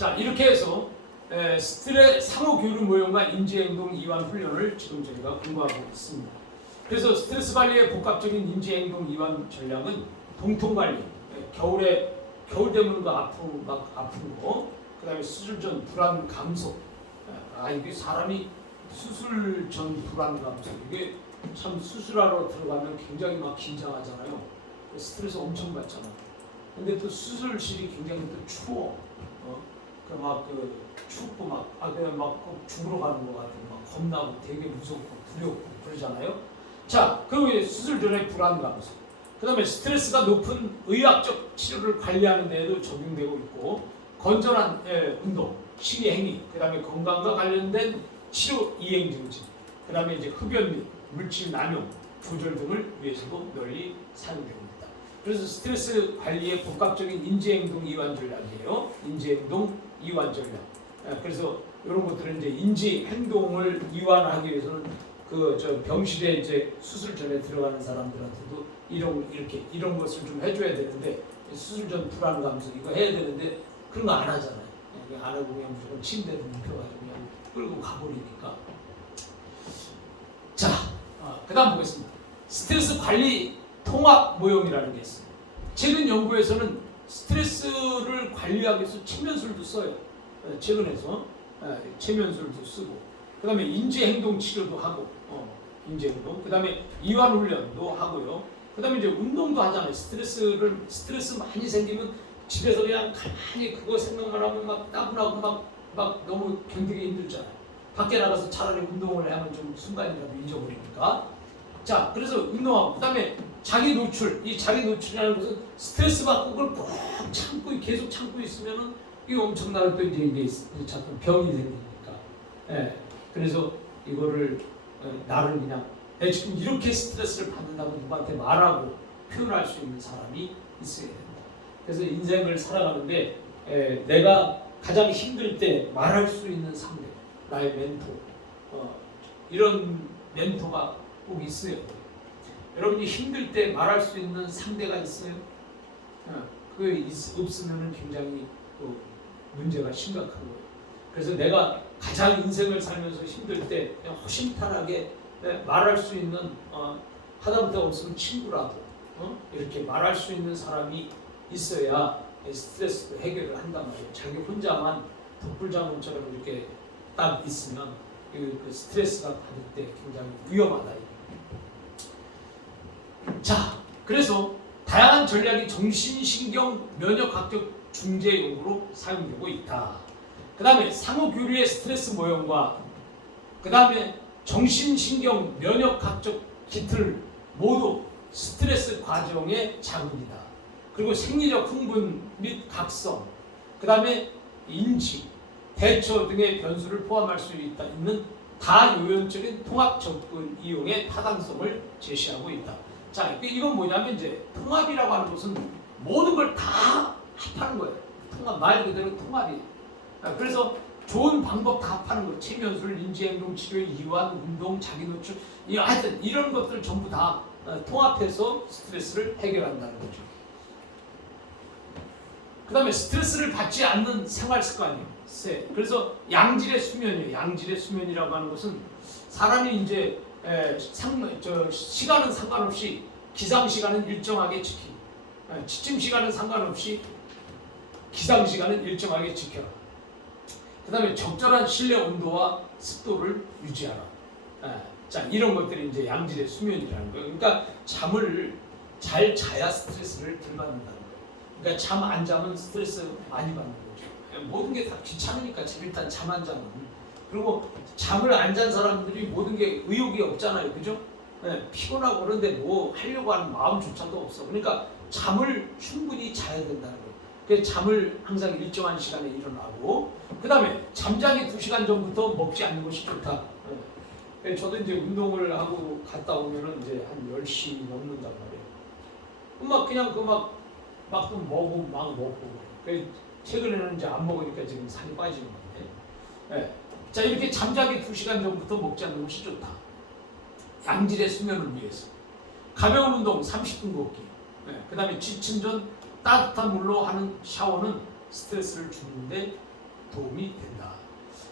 자, 이렇게 해서 스트레스 상호 교류 모형과 인지행동 이완 훈련을 지금 저희가 공부하고 있습니다. 그래서 스트레스 관리의 복합적인 인지행동 이완 전략은 동통 관리, 겨울 되면 아픈 거, 그다음에 수술 전 불안 감소. 이게 사람이 수술 전 불안 감소, 이게 참 수술하러 들어가면 굉장히 막 긴장하잖아요. 스트레스 엄청 받잖아. 근데 또 수술실이 굉장히 또 추워. 춥고 그냥 막 죽으러 가는 것 같은, 막 겁나고 되게 무섭고 두렵고 그러잖아요. 자, 그리고 수술 전에 불안 감소. 그다음에 스트레스가 높은 의학적 치료를 관리하는 데에도 적용되고 있고, 건전한 운동, 식이 행위, 그다음에 건강과 관련된 치료 이행 증진, 그다음에 이제 흡연 및 물질 남용, 조절 등을 위해서도 널리 사용됩니다. 그래서 스트레스 관리의 복합적인 인지행동 이완 전략이에요. 인지행동 이완 전략. 그래서 이런 것들은 이제 인지 행동을 이완하기 위해서는 병실에 이제 수술 전에 들어가는 사람들한테도 이런 것을 좀 해줘야 되는데, 수술 전 불안 감소 이거 해야 되는데 그런 거 안 하잖아요. 안 하고 그냥 무조건 침대에 눕혀가지고 그냥 끌고 가버리니까. 자, 그다음 보겠습니다. 스트레스 관리 통합 모형이라는 게 있습니다. 최근 연구에서는 스트레스를 관리하기 위해서 체면술도 써요. 최근에서 체면술도 쓰고, 그다음에 인지행동 치료도 하고, 인지행동, 그다음에 이완 훈련도 하고요. 그다음에 이제 운동도 하잖아요. 스트레스 많이 생기면 집에서 그냥 가만히 그거 생각만 하면 막 따분하고 막 너무 견디기 힘들잖아요. 밖에 나가서 차라리 운동을 하면 좀 순간이라도 잊어버리니까. 자, 그래서 운동하고, 그다음에 자기 노출. 이 자기 노출이라는 것은 스트레스 받고 그걸 꼭 참고 계속 참고 있으면은 이게 엄청나게 또 이게 자꾸 병이 생기니까. 그래서 이거를 나를 그냥 지금 이렇게 스트레스를 받는다고 누구한테 말하고 표현할 수 있는 사람이 있어야 된다. 그래서 인생을 살아가는데 내가 가장 힘들 때 말할 수 있는 상대, 나의 멘토, 이런 멘토가 꼭 있어야 돼요. 여러분이 힘들 때 말할 수 있는 상대가 있어요? 그게 없으면 굉장히 문제가 심각한 거예요. 그래서 내가 가장 인생을 살면서 힘들 때 그냥 허심탄회하게 말할 수 있는, 하다못해 없으면 친구라도 이렇게 말할 수 있는 사람이 있어야 스트레스 해결을 한단 말이에요. 자기 혼자만 독불장군처럼 이렇게 딱 있으면 그 스트레스가 받을 때 굉장히 위험하다. 자, 그래서 다양한 전략이 정신신경 면역학적 중재용으로 사용되고 있다. 그 다음에 상호교류의 스트레스 모형과 그 다음에 정신신경 면역학적 기틀 모두 스트레스 과정의 자극이다. 그리고 생리적 흥분 및 각성, 그 다음에 인지, 대처 등의 변수를 포함할 수 있는 다요연적인 통합 접근 이용의 타당성을 제시하고 있다. 자, 이건 뭐냐면 이제 통합이라고 하는 것은 모든 걸 다 합하는 거예요. 통합, 말 그대로 통합이에요. 그래서 좋은 방법 다 합하는 거예요. 체면술, 인지행동 치료, 이완, 운동, 자기노출, 하여튼 이런 것들 전부 다 통합해서 스트레스를 해결한다는 거죠. 그 다음에 스트레스를 받지 않는 생활 습관이에요. 그래서 양질의 수면이에요. 양질의 수면이라고 하는 것은 사람이 이제 시간은 상관없이 기상 시간은 일정하게 지키고, 취침 시간은 상관없이 기상 시간은 일정하게 지켜라. 그 다음에 적절한 실내 온도와 습도를 유지하라. 자, 이런 것들이 이제 양질의 수면이라는 거예요. 그러니까 잠을 잘 자야 스트레스를 덜 받는다는 거예요. 그러니까 잠 안 자면 스트레스 많이 받는 거죠. 모든 게 다 귀찮으니까 일단 잠 안 자면. 그리고 잠을 안 잔 사람들이 모든 게 의욕이 없잖아요. 그죠? 피곤하고 그런데 뭐 하려고 하는 마음조차도 없어. 그러니까 잠을 충분히 자야 된다는 거예요. 그래서 잠을 항상 일정한 시간에 일어나고, 그 다음에 잠자기 2시간 전부터 먹지 않는 것이 좋다. 저도 이제 운동을 하고 갔다 오면은 이제 한 10시 넘는단 말이에요. 막 그냥 막 먹고. 최근에는 이제 안 먹으니까 지금 살이 빠지는 건데. 자, 이렇게 잠자기 2시간 전부터 먹지 않는 것이 좋다. 양질의 수면을 위해서. 가벼운 운동 30분 걷기. 그 다음에 취침 전 따뜻한 물로 하는 샤워는 스트레스를 주는데 도움이 된다.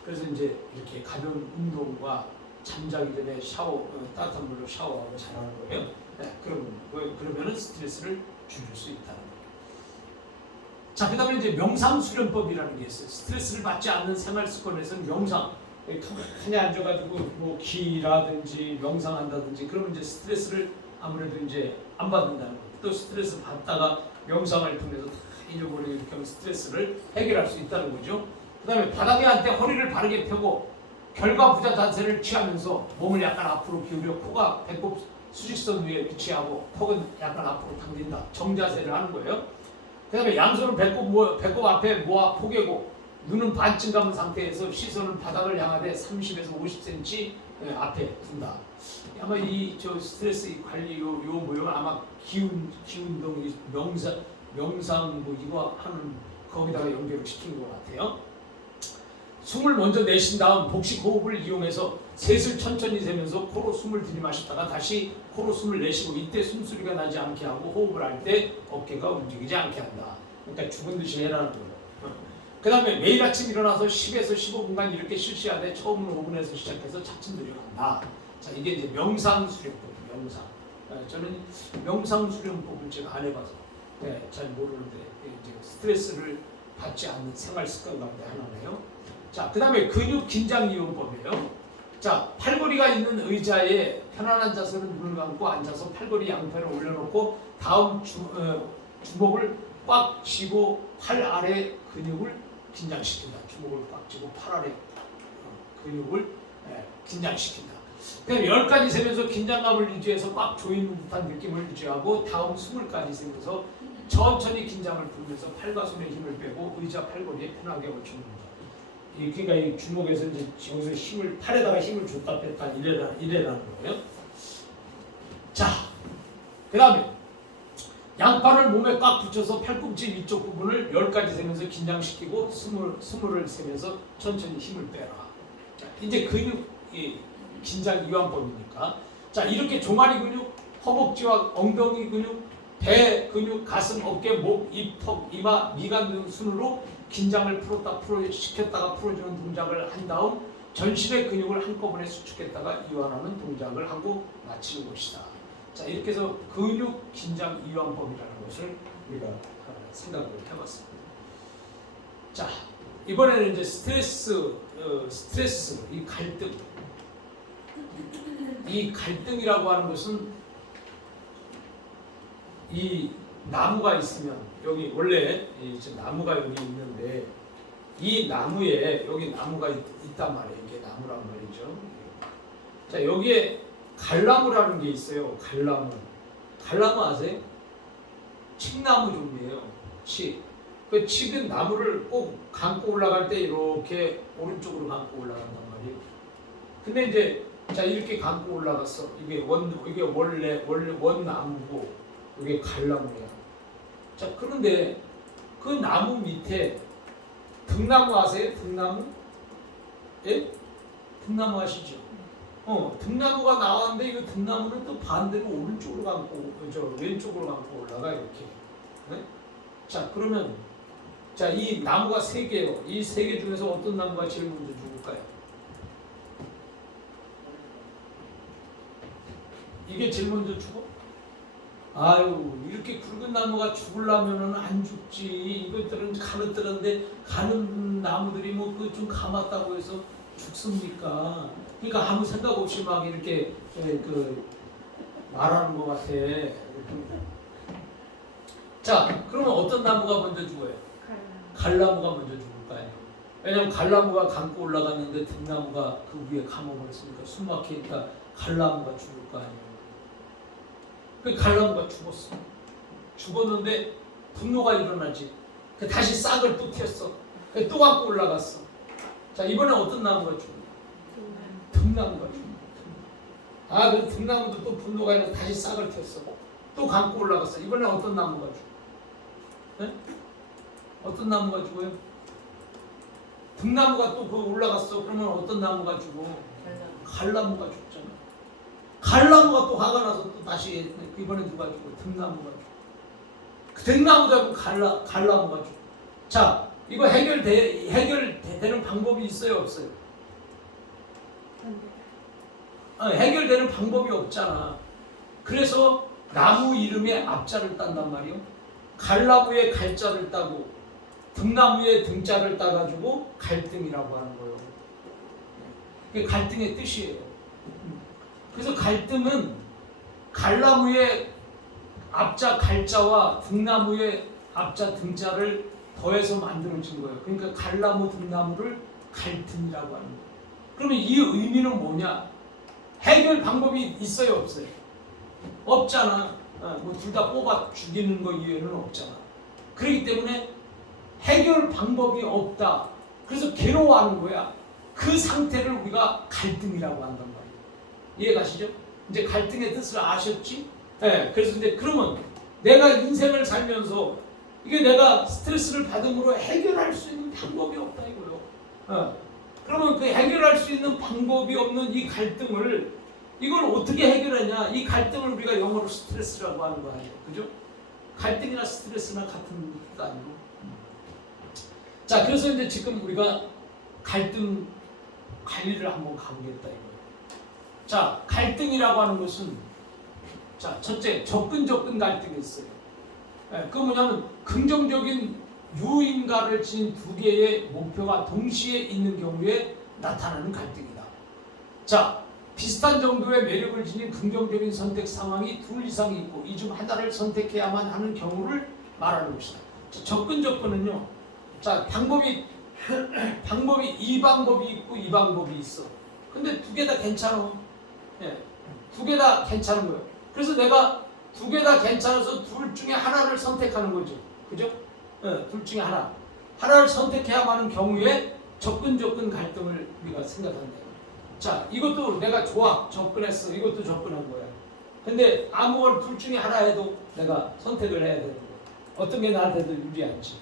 그래서 이제 이렇게 가벼운 운동과 잠자기 전에 따뜻한 물로 샤워하고 자라는 거예요. 네, 그러면은 스트레스를 줄일 수 있다는 거예요. 자, 그다음에 이제 명상 수련법이라는 게 있어요. 스트레스를 받지 않는 생활 습관에서는 명상, 가만히 앉아가지고 뭐 기라든지 명상한다든지 그러면 이제 스트레스를 아무래도 이제 안 받는다는 거예요. 또 스트레스 받다가 명상을 통해서 다 잊어버리고 이렇게 하면 스트레스를 해결할 수 있다는 거죠. 그다음에 바닥에 앉되 허리를 바르게 펴고 결과부자 자세를 취하면서 몸을 약간 앞으로 기울여 코가 배꼽 수직선 위에 위치하고 턱은 약간 앞으로 당긴다. 정자세를 하는 거예요. 그 다음에 양손은 배꼽 앞에 모아 포개고 눈은 반쯤 감은 상태에서 시선은 바닥을 향하되 30에서 50cm 앞에 둔다. 아마 저 스트레스 관리 요 모형은 아마 기운동 명상 뭐 이거 하는 거기다가 연결을 시킨 것 같아요. 숨을 먼저 내쉰 다음 복식 호흡을 이용해서 셋을 천천히 세면서 코로 숨을 들이마셨다가 다시 코로 숨을 내쉬고 이때 숨소리가 나지 않게 하고 호흡을 할 때 어깨가 움직이지 않게 한다. 그러니까 죽은 듯이 해라는 거예요. 그 다음에 매일 아침 일어나서 10에서 15분간 이렇게 실시하되 처음은 5분에서 시작해서 차츰 늘려간다. 자, 이게 이제 명상 수련법, 명상. 저는 명상 수련법을 제가 안 해봐서 잘 모르는데 이제 스트레스를 받지 않는 생활 습관 가운데 하나네요. 자, 그 다음에 근육 긴장 이용법이에요. 자, 팔걸이가 있는 의자에 편안한 자세로 눈을 감고 앉아서 팔걸이 양팔을 올려놓고 다음 주먹을 꽉 쥐고 팔 아래 근육을 긴장시킨다. 주먹을 꽉 쥐고 팔 아래 근육을 긴장시킨다. 그다음에 10가지 세면서 긴장감을 유지해서 꽉 조이는 듯한 느낌을 유지하고 다음 20가지 세면서 천천히 긴장을 풀면서 팔과 손에 힘을 빼고 의자 팔걸이에 편하게 얹혀놓는 것. 그러니까 이 주먹에서 이제 여기서 힘을 팔에다가 힘을 줬다 뺐다 이래라는 거예요. 자, 그다음에 양팔을 몸에 꽉 붙여서 팔꿈치 위쪽 부분을 10가지 세면서 긴장시키고 20을 세면서 천천히 힘을 빼라. 자, 이제 근육 긴장 이완법이니까. 자, 이렇게 종아리 근육, 허벅지와 엉덩이 근육, 배 근육, 가슴, 어깨, 목, 입, 턱, 이마, 미간 등 순으로 긴장을 시켰다가 풀어주는 동작을 한 다음 전신의 근육을 한꺼번에 수축했다가 이완하는 동작을 하고 마치는 것이다. 자, 이렇게 해서 근육 긴장 이완법이라는 것을 우리가 생각을 해봤습니다. 자, 이번에는 이제 스트레스, 이 갈등이라고 하는 것은 이 나무가 있으면 여기 원래 나무가 여기 있는데 이 나무에 여기 나무가 있단 말이에요. 이게 나무란 말이죠. 자, 여기에 갈나무라는 게 있어요. 갈나무 아세요? 칡나무 종류예요. 칡. 그 칡은 나무를 꼭 감고 올라갈 때 이렇게 오른쪽으로 감고 올라간단 말이에요. 근데 이제 자, 이렇게 감고 올라갔어. 이게 원래 원나무고 이게 갈나무야. 자, 그런데 그 나무 밑에 등나무 아세요? 등나무? 예? 등나무 아시죠? 등나무가 나왔는데 이거 등나무는 또 반대로 오른쪽으로 감고 왼쪽으로 감고 올라가 이렇게. 네? 자, 그러면 자, 이 나무가 3개예요. 이 3개 중에서 어떤 나무가 제일 먼저 죽을까요? 이게 제일 먼저 죽어? 아유, 이렇게 굵은 나무가 죽으려면은 안 죽지. 이것들은 가느뜨는데 가는 나무들이 뭐 그 좀 감았다고 해서 죽습니까? 그러니까 아무 생각 없이 막 이렇게 말하는 것 같아. 자, 그러면 어떤 나무가 먼저 죽어요? 갈나무가 먼저 죽을 거 아니에요. 왜냐면 갈나무가 감고 올라갔는데 등나무가 그 위에 감아버렸으니까 숨막히니까 갈나무가 죽을 거 아니에요. 그 갈나무가 죽었어. 죽었는데 분노가 일어나지. 다시 싹을 또 텄어. 또 감고 올라갔어. 자, 이번에 어떤 나무가 죽어? 등나무가 죽어. 아, 그 등나무도 또 분노가 일어나서 다시 싹을 텄어. 또 감고 올라갔어. 이번에 어떤 나무가 죽어? 네? 어떤 나무가 죽어요? 등나무가 또 올라갔어. 그러면 어떤 나무가 죽어? 갈나무가 죽잖아. 갈나무가 또 화가 나서 또 다시 이번에 누가 죽어? 등나무가 죽어. 그 등나무가 갈나무가 죽어. 자, 이거 해결되겠어요? 해결되는 방법이 있어요, 없어요? 해결되는 방법이 없잖아. 그래서 나무 이름에 앞자를 딴단 말이요. 갈나무에 갈자를 따고 등나무에 등자를 따가지고 갈등이라고 하는 거예요. 그게 갈등의 뜻이에요. 그래서 갈등은 갈나무의 앞자 갈자와 등나무의 앞자 등자를 더해서 만들어진 거예요. 그러니까 갈나무 등나무를 갈등이라고 하는 거예요. 그러면 이 의미는 뭐냐? 해결 방법이 있어요, 없어요? 없잖아. 뭐 둘 다 뽑아 죽이는 거 이외에는 없잖아. 그렇기 때문에 해결 방법이 없다. 그래서 괴로워하는 거야. 그 상태를 우리가 갈등이라고 한단 말이에요. 이해가시죠? 이제 갈등의 뜻을 아셨지? 네. 그래서 이제 그러면 내가 인생을 살면서 이게 내가 스트레스를 받음으로 해결할 수 있는 방법이 없다 이거요. 그러면 그 해결할 수 있는 방법이 없는 이 갈등을 이걸 어떻게 해결하냐? 이 갈등을 우리가 영어로 스트레스라고 하는 거 아니에요, 그죠? 갈등이나 스트레스나 같은 것도 아니고. 자, 그래서 이제 지금 우리가 갈등 관리를 한번 가보겠다 이거예요. 자, 갈등이라고 하는 것은 자, 첫째 접근 갈등이 있어요. 그 뭐냐면 긍정적인 유인가를 지닌 두 개의 목표가 동시에 있는 경우에 나타나는 갈등이다. 자, 비슷한 정도의 매력을 지닌 긍정적인 선택 상황이 둘 이상이 있고 이 중 하나를 선택해야만 하는 경우를 말하는 것이다. 자, 접근은요. 자, 방법이 이 방법이 있고 이 방법이 있어. 근데 두 개 다 괜찮아. 두 개 다 괜찮은 거예요. 그래서 내가 두 개 다 괜찮아서 둘 중에 하나를 선택하는 거죠. 그죠? 둘 중에 하나를 선택해야만 하는 경우에 접근 갈등을 우리가 생각한다. 자, 이것도 내가 좋아. 접근했어. 이것도 접근한 거야. 근데 아무거나 둘 중에 하나 해도 내가 선택을 해야 되는 거야. 어떤 게 나한테 더 유리한지.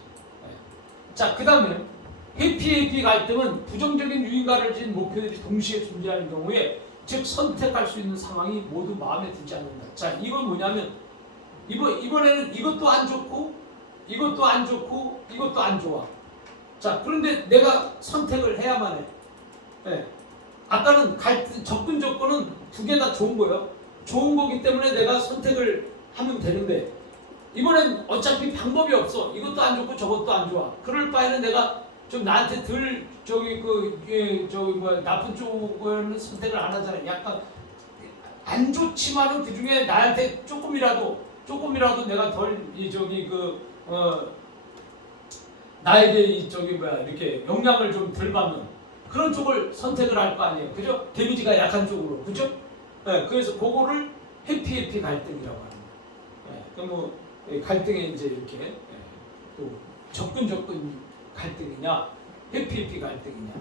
자, 그 다음에 회피 갈등은 부정적인 유인가를 지닌 목표들이 동시에 존재하는 경우에 즉 선택할 수 있는 상황이 모두 마음에 들지 않는다. 자, 이건 뭐냐면 이번에는 이것도 안 좋고 이것도 안 좋고 이것도 안 좋아. 자, 그런데 내가 선택을 해야만 해. 아까는 접근 조건은 두 개 다 좋은 거예요. 좋은 거기 때문에 내가 선택을 하면 되는데 이번엔 어차피 방법이 없어. 이것도 안 좋고 저것도 안 좋아. 그럴 바에는 내가 좀 나한테 덜 나쁜 쪽은 선택을 안 하잖아요. 약간 안 좋지만은 그 중에 나한테 조금이라도 내가 덜 나에게 이렇게 영향을 좀 덜 받는 그런 쪽을 선택을 할 거 아니에요, 그죠? 데미지가 약한 쪽으로, 그죠? 그래서 그거를 회피 갈등이라고 하는 거예요. 그럼 뭐 갈등에 이제 이렇게 또 접근 갈등이냐, 회피 갈등이냐.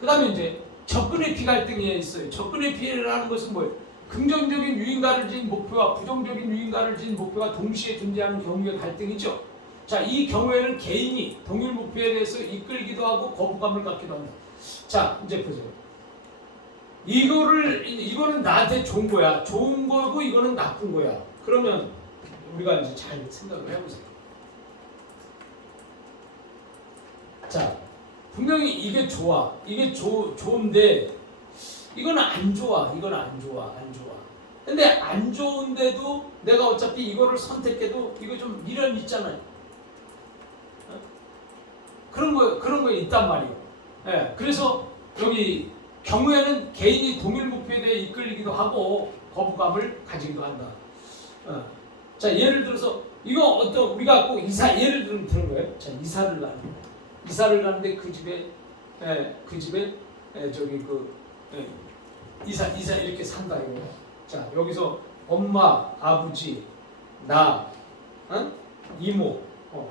그다음에 이제 접근 회피 갈등이 있어요. 접근 회피라는 것은 뭐예요? 긍정적인 유인가를 지닌 목표와 부정적인 유인가를 지닌 목표가 동시에 존재하는 경우의 갈등이죠. 자, 이 경우에는 개인이 동일 목표에 대해서 이끌기도 하고 거부감을 갖기도 합니다. 자, 이제 보세요. 이거는 나한테 좋은 거야. 좋은 거고 이거는 나쁜 거야. 그러면 우리가 이제 잘 생각을 해보세요. 자, 분명히 이게 좋아. 이게 좋은데 이거는 안 좋아. 근데 안 좋은데도 내가 어차피 이거를 선택해도 이거 좀 미련 있잖아요. 그런 거 있단 말이에요. 그래서 여기 경우에는 개인이 동일 목표에 대해 이끌리기도 하고 거부감을 가지기도 한다. 자, 예를 들어서 이거 우리가 꼭 예를 들은 거예요. 자, 이사를 가는데 그 집에 이사 이렇게 산다 이거. 자, 여기서 엄마, 아버지, 나, 이모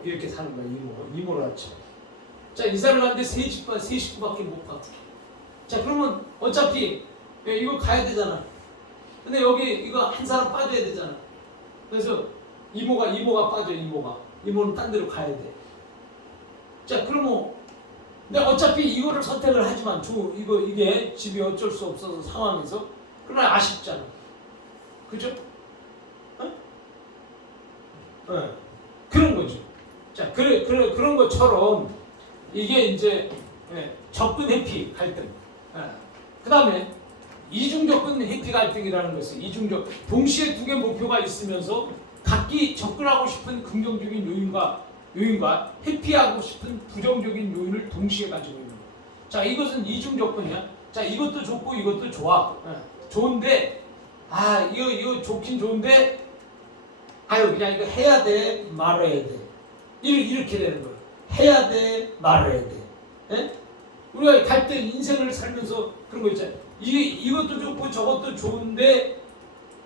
이렇게 사는 거야. 이모를 합쳐. 자, 이사를 가는데 세 식구밖에 못 가. 자, 그러면 어차피 이거 가야 되잖아. 근데 여기 이거 한 사람 빠져야 되잖아. 그래서 이모가 빠져. 이모는 딴 데로 가야 돼. 자, 그러면 내가 어차피 이거를 선택을 하지만 이게 집이 어쩔 수 없어서 상황에서 그러나 아쉽잖아. 그죠? 그런 거죠. 자, 그런 것처럼 이게 이제 접근 회피 갈등. 그 다음에 이중 접근 회피 갈등이라는 것은 이중적 동시에 두 개 목표가 있으면서 각기 접근하고 싶은 긍정적인 요인과 회피하고 싶은 부정적인 요인을 동시에 가지고 있는 거예요. 자, 이것은 이중 접근이야. 자, 이것도 좋고 이것도 좋아. 좋은데 이거 좋긴 좋은데 그냥 이거 해야 돼 말아야 돼 이렇게 되는 거예요. 해야 돼 말아야 돼. 우리가 갈등 인생을 살면서 그런 거 있잖아요. 이것도 좋고 저것도 좋은데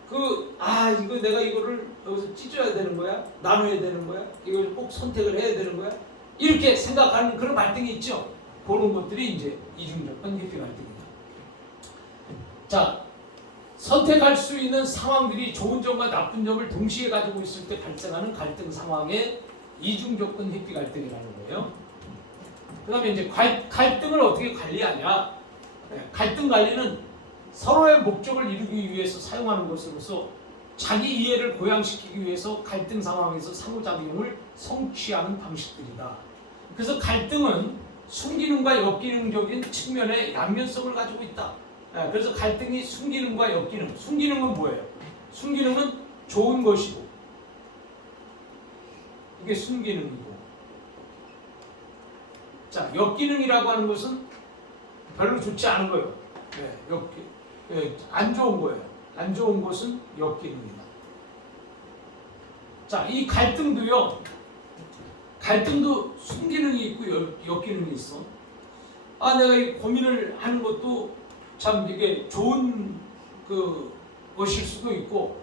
이거 내가 이거를 여기서 찢어야 되는 거야? 나눠야 되는 거야? 이걸 꼭 선택을 해야 되는 거야? 이렇게 생각하는 그런 갈등이 있죠. 그런 것들이 이제 이중접근 회피 갈등이다. 자, 선택할 수 있는 상황들이 좋은 점과 나쁜 점을 동시에 가지고 있을 때 발생하는 갈등 상황에 이중접근 회피 갈등이라는 거예요. 그 다음에 이제 갈등을 어떻게 관리하냐? 갈등 관리는 서로의 목적을 이루기 위해서 사용하는 것으로서 자기 이해를 고양시키기 위해서 갈등 상황에서 상호작용을 성취하는 방식들이다. 그래서 갈등은 순기능과 역기능적인 측면의 양면성을 가지고 있다. 그래서 갈등이 순기능과 역기능. 순기능은 뭐예요? 순기능은 좋은 것이고 이게 순기능이고, 자, 역기능이라고 하는 것은 별로 좋지 않은 거예요. 안 좋은 거예요. 안 좋은 것은 역기능이다. 자, 이 갈등도 순기능이 있고 역기능이 있어. 내가 이 고민을 하는 것도 참 이게 좋은 것일 수도 있고,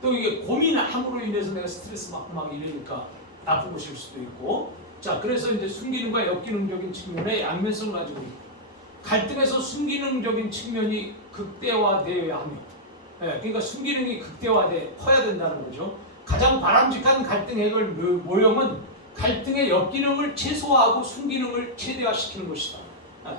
또 이게 고민함으로 인해서 내가 스트레스 받고 막 이러니까 나쁜 것일 수도 있고. 자, 그래서 이제 순기능과 역기능적인 측면의 양면성을 가지고 있고, 갈등에서 순기능적인 측면이 극대화되어야 하며, 그러니까 순기능이 커야 된다는 거죠. 가장 바람직한 갈등 해결 모형은 갈등의 역기능을 최소화하고 순기능을 최대화시키는 것이다.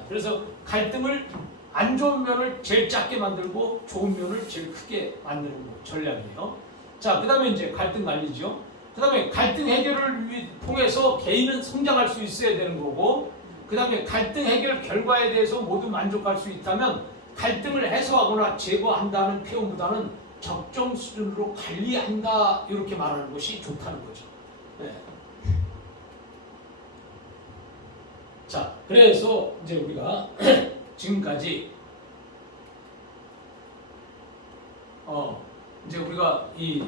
그래서 갈등을 안 좋은 면을 제일 작게 만들고 좋은 면을 제일 크게 만드는 전략이에요. 자, 그 다음에 이제 갈등 관리죠. 그 다음에 갈등 해결을 통해서 개인은 성장할 수 있어야 되는 거고, 그 다음에 갈등 해결 결과에 대해서 모두 만족할 수 있다면 갈등을 해소하거나 제거한다는 표현보다는 적정 수준으로 관리한다, 이렇게 말하는 것이 좋다는 거죠. 자, 그래서 이제 우리가 지금까지 이제 우리가 이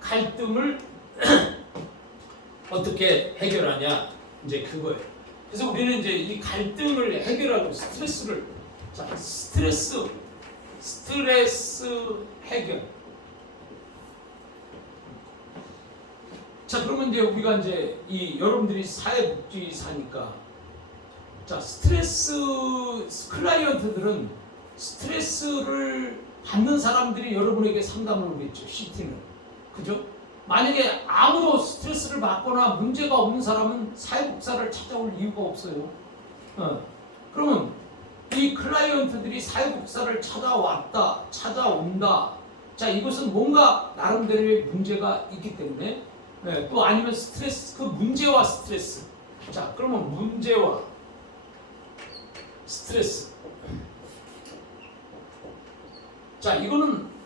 갈등을 어떻게 해결하냐, 이제 그거예요. 그래서 우리는 이제 이 갈등을 해결하고 스트레스 해결. 자, 그러면 이제 우리가 이제 여러분들이 사회복지사니까, 자, 클라이언트들은 스트레스를 받는 사람들이 여러분에게 상담을 오겠죠. CT는. 그죠? 만약에 아무도 스트레스를 받거나 문제가 없는 사람은 사회복사를 찾아올 이유가 없어요. 그러면 이 클라이언트들이 사회복사를 찾아온다. 자, 이것은 뭔가 나름대로의 문제가 있기 때문에, 또 아니면 스트레스, 그 문제와 스트레스. 자, 그러면 문제와 스트레스. 자, 이거는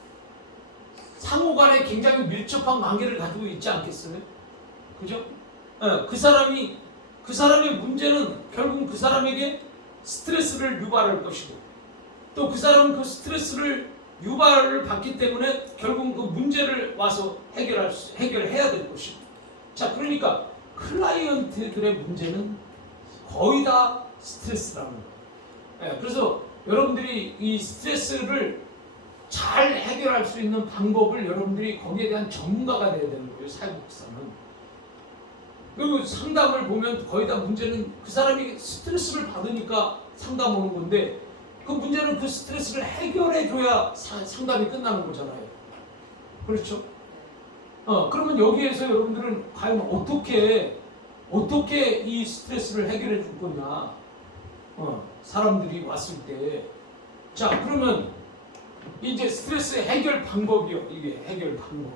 상호 간에 굉장히 밀접한 관계를 가지고 있지 않겠어요? 그죠? 그 사람의 문제는 결국 그 사람에게 스트레스를 유발할 것이고, 또 그 사람은 그 스트레스를 유발을 받기 때문에 결국 그 문제를 와서 해결해야 될 것이고. 자, 그러니까 클라이언트들의 문제는 거의 다 스트레스라는 거예요. 그래서 여러분들이 이 스트레스를 잘 해결할 수 있는 방법을 여러분들이 거기에 대한 전문가가 돼야 되는 거예요. 사회복지사는. 그리고 상담을 보면 거의 다 문제는 그 사람이 스트레스를 받으니까 상담 오는 건데, 그 문제는 그 스트레스를 해결해 줘야 상담이 끝나는 거잖아요. 그렇죠? 그러면 여기에서 여러분들은 과연 어떻게 이 스트레스를 해결해 줄 거냐? 사람들이 왔을 때. 자, 그러면 이제 스트레스 해결 방법이요. 이게 해결 방법.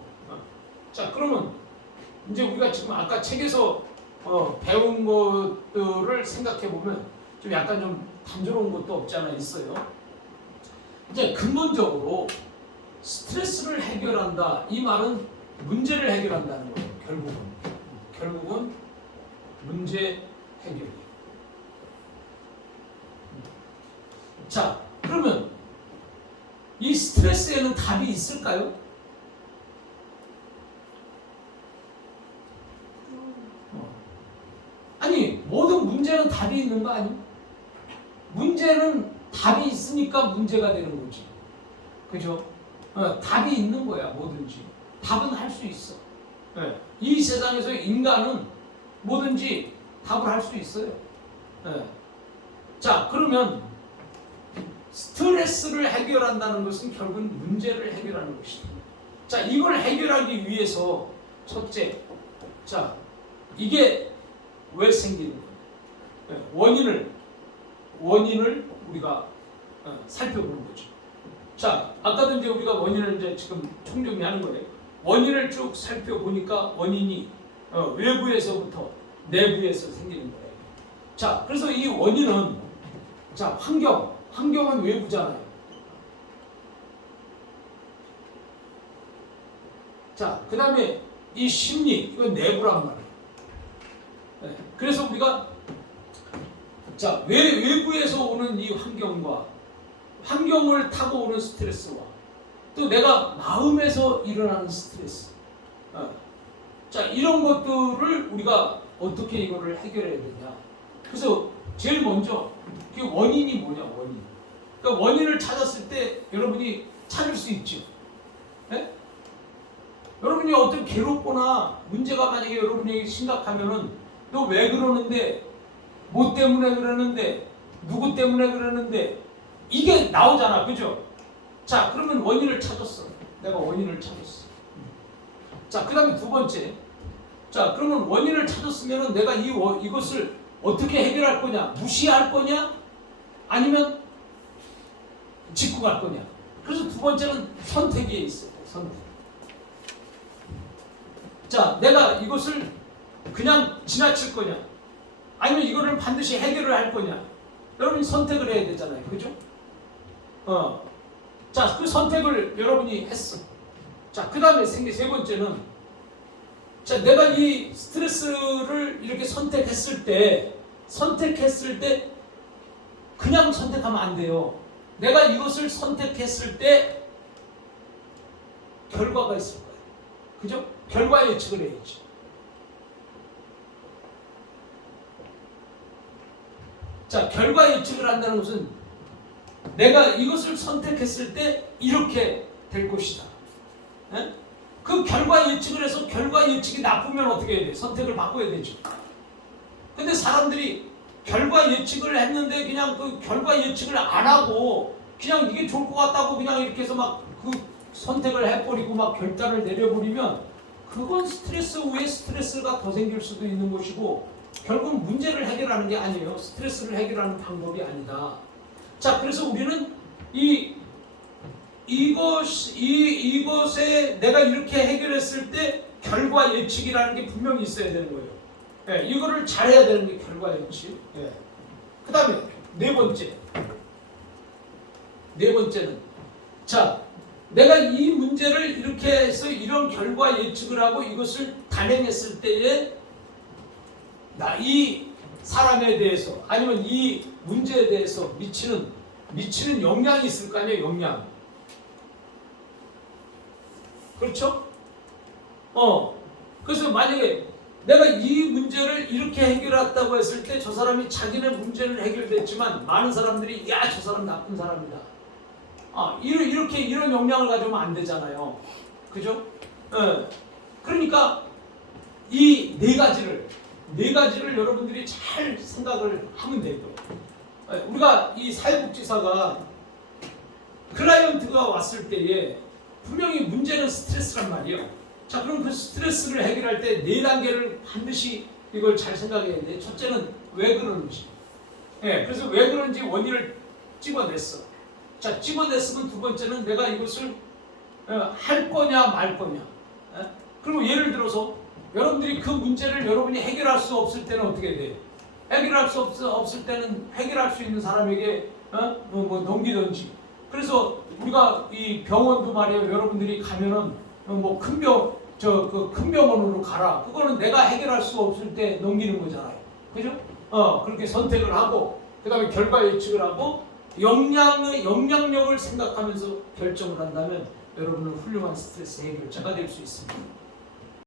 자, 그러면 이제 우리가 지금 아까 책에서 배운 것들을 생각해 보면 좀 약간 좀 단조로운 것도 없지 않아 있어요. 이제 근본적으로 스트레스를 해결한다. 이 말은 문제를 해결한다는 거예요. 결국은 문제 해결이. 자, 그러면 이 스트레스에는 답이 있을까요? 아니, 모든 문제는 답이 있는 거 아니에요? 문제는 답이 있으니까 문제가 되는 거지. 그죠? 답이 있는 거야, 뭐든지. 답은 할 수 있어. 이 세상에서 인간은 뭐든지 답을 할 수 있어요. 자, 그러면 스트레스를 해결한다는 것은 결국은 문제를 해결하는 것이다. 자, 이걸 해결하기 위해서 첫째, 자, 이게 왜 생기는 거예요? 원인을 우리가 살펴보는 거죠. 자, 아까도 이제 우리가 원인을 이제 지금 총정리하는 거예요. 원인을 쭉 살펴보니까 원인이 외부에서부터 내부에서 생기는 거예요. 자, 그래서 이 원인은 자, 환경은 외부잖아요. 자, 그 다음에 이 심리, 이건 내부란 말이에요. 그래서 우리가 자, 외부에서 오는 이 환경을 타고 오는 스트레스와 또 내가 마음에서 일어나는 스트레스, 자, 이런 것들을 우리가 어떻게 이거를 해결해야 되냐. 그래서 제일 먼저 그 원인이 뭐냐, 원인. 그러니까 원인을 찾았을 때 여러분이 찾을 수 있죠. 네? 여러분이 어떤 괴롭거나 문제가 만약에 여러분에게 심각하면은 너 왜 그러는데, 뭐 때문에 그러는데, 누구 때문에 그러는데, 이게 나오잖아, 그죠? 자, 그러면 원인을 찾았어. 내가 원인을 찾았어. 자, 그 다음에 두 번째. 자, 그러면 원인을 찾았으면 내가 이것을 어떻게 해결할 거냐? 무시할 거냐? 아니면 짚고 갈 거냐? 그래서 두 번째는 선택에 있어요. 선택. 자, 내가 이것을 그냥 지나칠 거냐? 아니면 이거를 반드시 해결을 할 거냐? 여러분이 선택을 해야 되잖아요. 그죠? 자, 그 선택을 여러분이 했어. 자, 그 다음에 세 번째는 자, 내가 이 스트레스를 이렇게 선택했을 때 그냥 선택하면 안 돼요. 내가 이것을 선택했을 때 결과가 있을 거예요. 그죠? 결과 예측을 해야지. 자, 결과 예측을 한다는 것은 내가 이것을 선택했을 때 이렇게 될 것이다. 에? 그 결과 예측을 해서 결과 예측이 나쁘면 어떻게 해야 돼? 선택을 바꿔야 되죠. 근데 사람들이 결과 예측을 했는데 그냥 그 결과 예측을 안 하고 그냥 이게 좋을 것 같다고 그냥 이렇게 해서 막 그 선택을 해버리고 막 결단을 내려버리면 그건 스트레스 위에 스트레스가 더 생길 수도 있는 것이고 결국 문제를 해결하는 게 아니에요. 스트레스를 해결하는 방법이 아니다. 자, 그래서 우리는 이것에 내가 이렇게 해결했을 때 결과 예측이라는 게 분명히 있어야 되는 거예요. 이거를 잘해야 되는 게 결과 예측. 그 다음에 네 번째는 자, 내가 이 문제를 이렇게 해서 이런 결과 예측을 하고 이것을 단행했을 때에 이 사람에 대해서 아니면 이 문제에 대해서 미치는 영향이 있을 거 아니에요. 영향. 그렇죠? 그래서 만약에 내가 이 문제를 이렇게 해결했다고 했을 때 저 사람이 자기네 문제는 해결됐지만 많은 사람들이 야, 저 사람 나쁜 사람이다. 이렇게 이런 영향을 가져오면 안 되잖아요. 그죠? 그러니까 이 네 가지를 여러분들이 잘 생각을 하면 돼요. 우리가 이 사회복지사가 클라이언트가 왔을 때에 분명히 문제는 스트레스란 말이에요. 자, 그럼 그 스트레스를 해결할 때 네 단계를 반드시 이걸 잘 생각해야 돼. 첫째는 왜 그러는지. 그래서 왜 그런지 원인을 찍어냈어. 자, 찍어냈으면 두 번째는 내가 이것을 할 거냐 말 거냐. 그리고 예를 들어서 여러분들이 그 문제를 여러분이 해결할 수 없을 때는 어떻게 돼요? 해결할 수 없을 때는 해결할 수 있는 사람에게 뭐 넘기든지. 그래서 우리가 이 병원도 말이에요. 여러분들이 가면은 뭐 큰 병, 큰 병원으로 가라. 그거는 내가 해결할 수 없을 때 넘기는 거잖아요. 그죠? 그렇게 선택을 하고, 그 다음에 결과 예측을 하고, 영향력을 생각하면서 결정을 한다면 여러분은 훌륭한 스트레스 해결자가 될 수 있습니다.